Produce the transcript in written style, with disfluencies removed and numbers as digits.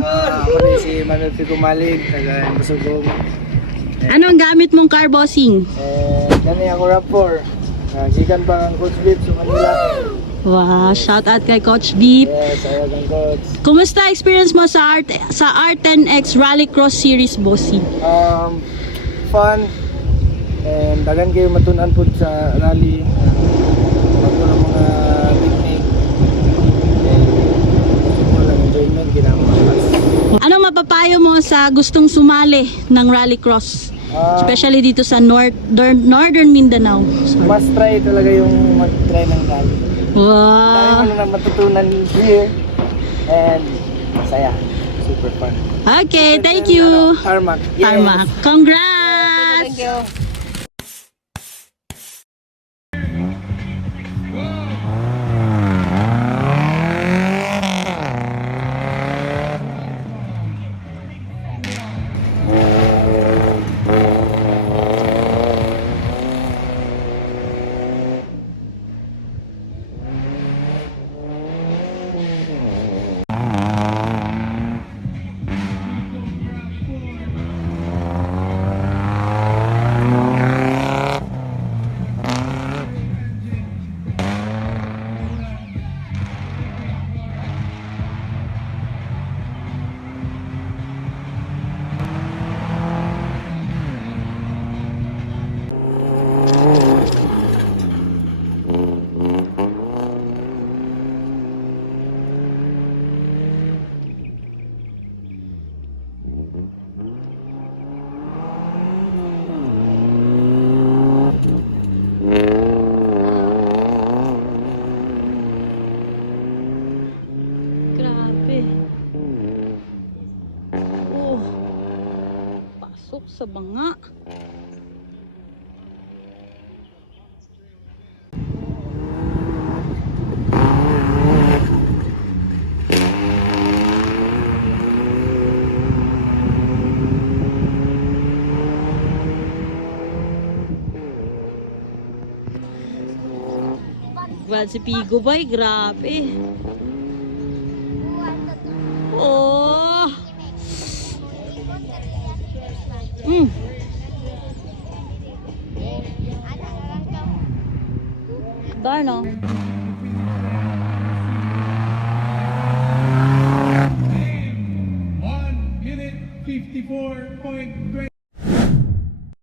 natin? Ako rin si Manuel Fico Malig, taga Masugong. Ano ang gamit mong car, bossing? Kani ako rapper. Gikan pa ang Coach Beep sa Manila. Wow, shout out kay Coach Beep. Yes, ayaw ang coach. Kumusta experience mo sa R10X Rallycross Series, bossing? Fun. And dagan kayo matunan po sa rally. Bago ng mga technique. And siguro lang enjoyment, ginagawa. Ano mapapayo mo sa gustong sumali ng Rallycross? Especially dito sa Northern Mindanao. Sorry. Must try talaga yung mag-try ng rally. Dami Wow. mo na matutunan here. And saya. Super fun. Okay, thank you. Tarmac. Yes. Tarmac. Congrats! Thank you. Grabe. Oh. Pasok sa banga. Well, si Pigo boy, grabe. Oh. Darno.